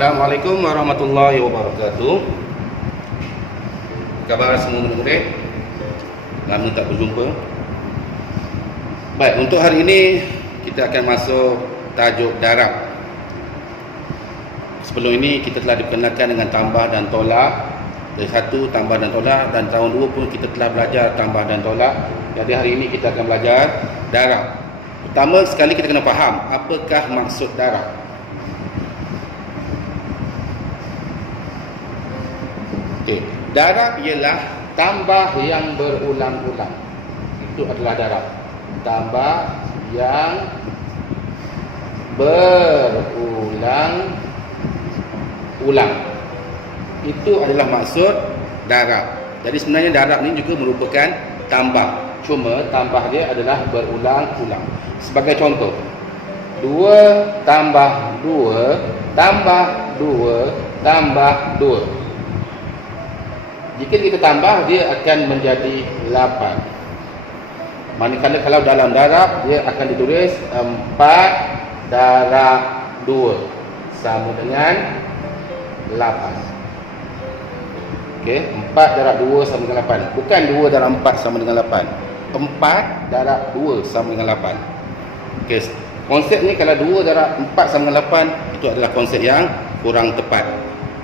Assalamualaikum warahmatullahi wabarakatuh. Khabar semua murid-murid, lama tak berjumpa. Baik, untuk hari ini kita akan masuk tajuk darab. Sebelum ini kita telah dikenalkan dengan tambah dan tolak. Dari 1 tambah dan tolak, dan tahun 2 pun kita telah belajar tambah dan tolak. Jadi hari ini kita akan belajar darab. Pertama sekali kita kena faham apakah maksud darab. Okay. Darab ialah tambah yang berulang-ulang. Itu adalah darab. Tambah yang berulang-ulang. Itu adalah maksud darab. Jadi sebenarnya darab ni juga merupakan tambah. Cuma tambah dia adalah berulang-ulang. Sebagai contoh, 2 tambah 2 tambah 2 tambah 2. Jika kita tambah, dia akan menjadi 8. Manakala kalau dalam darab, dia akan ditulis 4 darab 2 sama dengan 8. Okey, 4 darab 2 sama dengan 8. Bukan 2 darab 4 sama dengan 8. 4 darab 2 sama dengan 8. Okey, konsep ni kalau 2 darab 4 sama dengan 8, itu adalah konsep yang kurang tepat.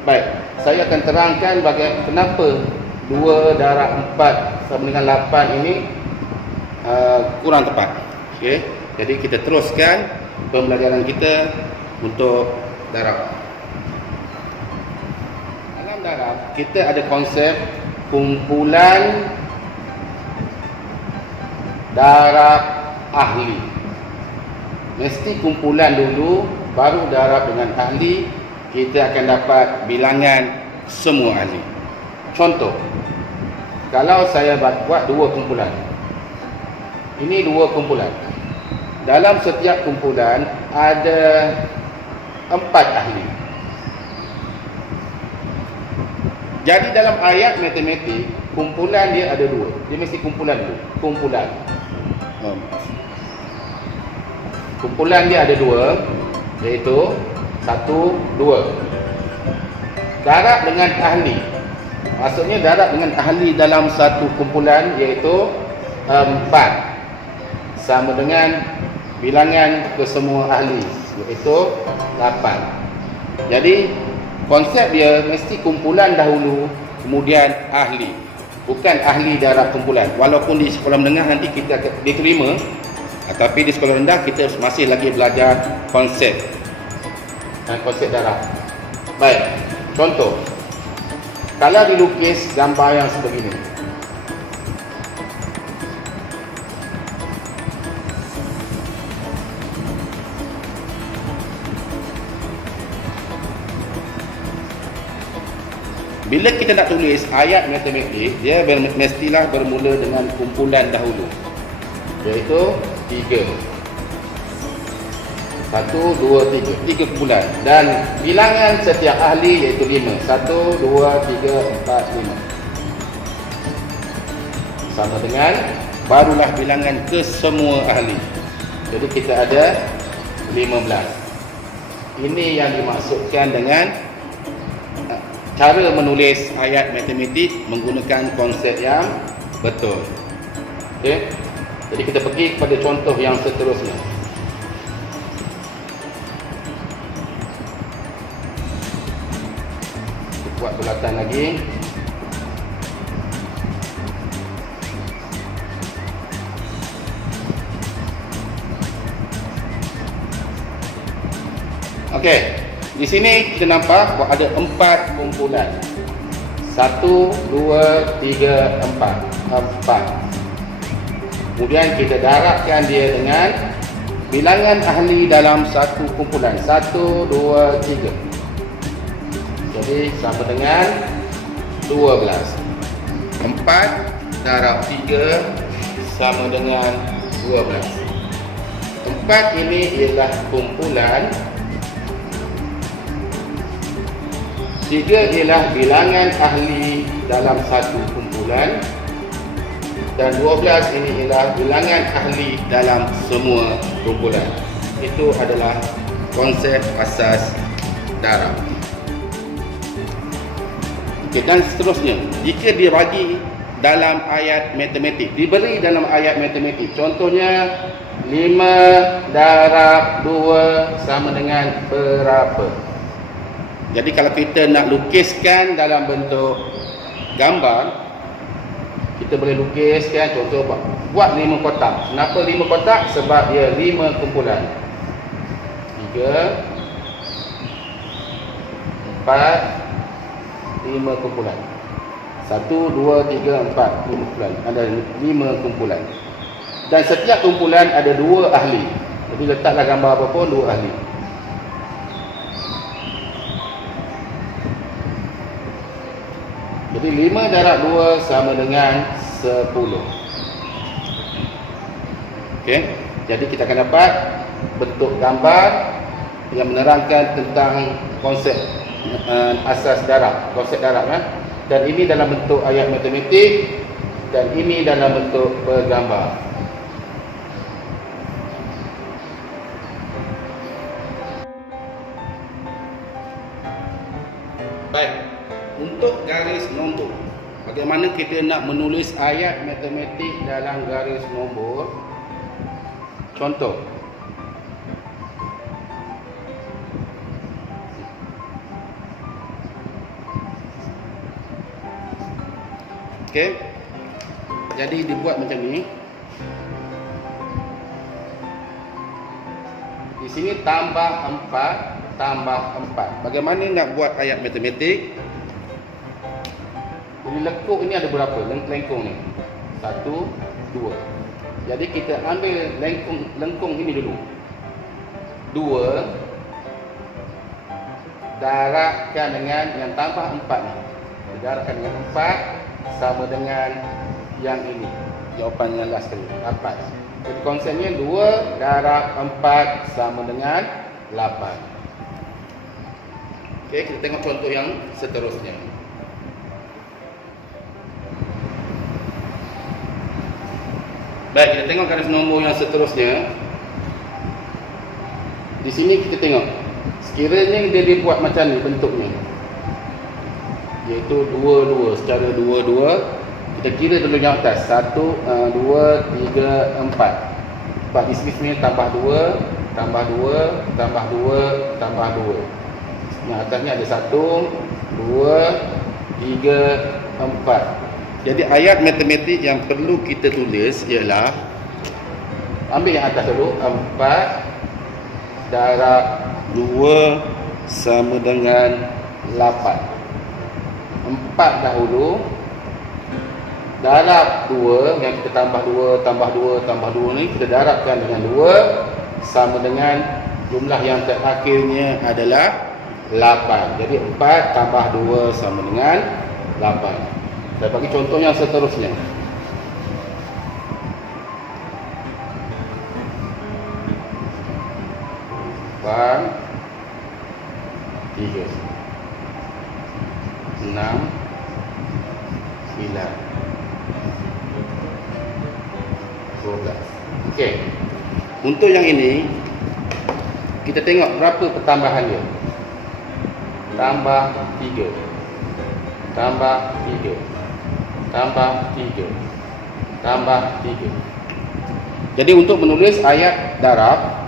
Baik, saya akan terangkan kenapa 2 darab 4 sama dengan 8 ini kurang tepat. Okey, jadi kita teruskan pembelajaran kita untuk darab. Dalam darab, kita ada konsep kumpulan darab ahli. Mesti kumpulan dulu, baru darab dengan ahli. Kita akan dapat bilangan semua ahli. Contoh, kalau saya buat 2 kumpulan. Ini 2 kumpulan. Dalam setiap kumpulan ada 4 ahli. Jadi dalam ayat matematik, kumpulan dia ada 2. Dia mesti kumpulan dulu. Kumpulan dia ada 2, iaitu 1, 2. Darab dengan ahli. Maksudnya darab dengan ahli dalam satu kumpulan iaitu 4. Sama dengan bilangan kesemua ahli iaitu 8. Jadi konsep dia mesti kumpulan dahulu, kemudian ahli. Bukan ahli darab kumpulan. Walaupun di sekolah menengah nanti kita diterima, tapi di sekolah rendah kita masih lagi belajar konsep darab. Baik, contoh, kalau dilukis gambar yang sebegini, bila kita nak tulis ayat matematik, dia mestilah bermula dengan kumpulan dahulu, iaitu 3. 1, 2, 3 kumpulan. Dan bilangan setiap ahli iaitu 5. 1, 2, 3, 4, 5. Sama dengan barulah bilangan kesemua ahli. Jadi kita ada 15. Ini yang dimaksudkan dengan cara menulis ayat matematik menggunakan konsep yang betul. Okey. Jadi kita pergi kepada contoh yang seterusnya. Buat bulatan lagi. Okey, di sini kita nampak bahawa ada 4 kumpulan. 1, 2, 3, 4. Kemudian kita darabkan dia dengan bilangan ahli dalam satu kumpulan. 1, 2, 3. Jadi sama dengan 12. 4 darab 3 sama dengan 12. 4 ini ialah kumpulan. 3 ialah bilangan ahli dalam satu kumpulan. Dan 12 ini ialah bilangan ahli dalam semua kumpulan. Itu adalah konsep asas darab. Okay, dan seterusnya, jika dia bagi dalam ayat matematik, diberi dalam ayat matematik, contohnya 5 darab 2 sama dengan berapa? Jadi kalau kita nak lukiskan dalam bentuk gambar, kita boleh lukiskan, contoh buat 5 kotak. Kenapa 5 kotak? Sebab dia 5 kumpulan. 3, 4, 5 kumpulan. 1, 2, 3, 4, 5 kumpulan. Ada 5 kumpulan. Dan setiap kumpulan ada 2 ahli. Jadi letaklah gambar apa pun, 2 ahli. Jadi 5 darab 2 sama dengan 10. Okey. Jadi kita akan dapat bentuk gambar yang menerangkan tentang konsep asas darab, konsep darab kan. Dan ini dalam bentuk ayat matematik dan ini dalam bentuk bergambar. Baik, untuk garis nombor, bagaimana kita nak menulis ayat matematik dalam garis nombor? Contoh, okey. Jadi dibuat macam ni. Di sini tambah 4 tambah 4. Bagaimana nak buat ayat matematik? Jadi lekuk ini ada berapa? Lengkung ni. 1, 2. Jadi kita ambil lengkung ini dulu. 2 darabkan dengan yang tambah 4 ni. Darabkan dengan 4 sama dengan yang ini. Jawapan yang last kali, 8. Jadi konsepnya 2 darab 4 sama dengan 8. Okey, kita tengok contoh yang seterusnya. Baik, kita tengok garis nombor yang seterusnya. Di sini kita tengok, sekiranya dia dibuat macam ni bentuknya, iaitu 2, 2, secara 2, 2, kita kira dulu yang atas. 1, 2, 3, 4. Sebab di sini sebenarnya tambah 2, tambah 2, tambah 2, tambah 2. Yang atasnya ada 1, 2, 3, 4. Jadi ayat matematik yang perlu kita tulis ialah, ambil yang atas dulu, 4 darab 2 sama dengan 8. 4 dahulu darab 2, yang kita tambah 2, tambah 2, tambah 2 ni, kita darabkan dengan 2 sama dengan jumlah yang terakhirnya adalah 8. Jadi 4 tambah 2 sama dengan 8. Saya bagi contoh yang seterusnya. Empat, 3, 6, 9, 12. Okey. Untuk yang ini, kita tengok berapa pertambahan dia. Tambah 3, tambah 3, tambah 3, tambah 3. Jadi untuk menulis ayat darab,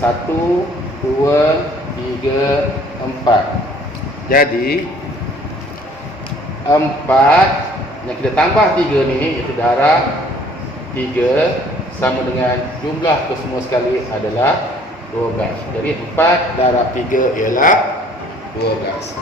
1, 2, 3, 4. Jadi 4 yang kita tambah 3 ni, iaitu darab 3 sama dengan jumlah kesemua sekali adalah 12. Jadi 4 darab 3 ialah 12.